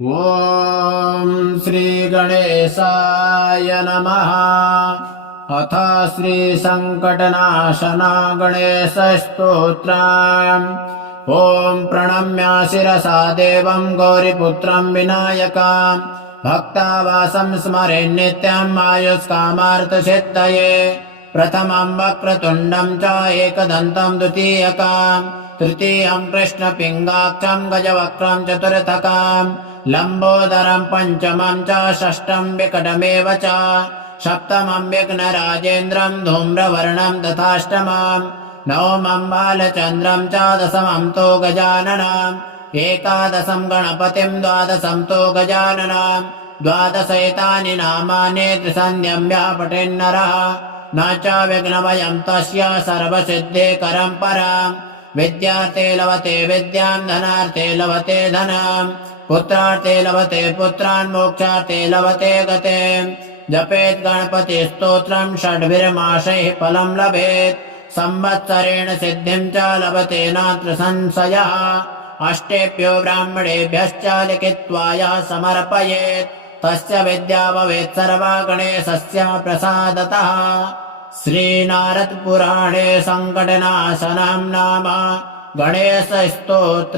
ॐ श्रीगणेशाय नमः। अथ श्रीसङ्कटनाशना गणेशस्तोत्रम्। ॐ प्रणम्य शिरसा देवं गौरीपुत्रं विनायकं भक्तावासं स्मरेन् नित्यम् आयुष्कामार्थसिद्धये। प्रथमं वक्रतुण्डं च एकदन्तं द्वितीयकं तृतीयं कृष्णपिङ्गाक्षं गजवक्त्रं चतुर्थकं लम्बोदरं पञ्चमं च षष्ठं विकटमेव च सप्तमं विघ्नराजेन्द्रं धूम्रवर्णं तथाष्टमं नवमं बालचन्द्रं च दशमं तु गजाननम् एकादशं गणपतिं द्वादशं तु गजाननम् द्वादशैतानि नामानि त्रिसन्ध्यं व्यापठेन्नरः न च विघ्नभयं तस्य सर्वसिद्धिकरं परम्। विद्यार्थे लभते विद्यां धनार्थे लभते धनम् पुत्रार्थे लभते पुत्रान् मोक्षार्थे लभते गतिम्। जपेत् गणपति स्तोत्रं षड्भिर्मासैः फलं लभेत् संवत्सरेण सिद्धिं च लभते नात्र संशयः। अष्टेभ्यो ब्राह्मणेभ्यश्च लिखित्वा यः समर्पयेत् तस्य विद्या भवेत् सर्वा गणेशस्य प्रसादतः। श्रीनारद पुराणे सङ्कटनाशनं नाम गणेशस्तोत्रम्।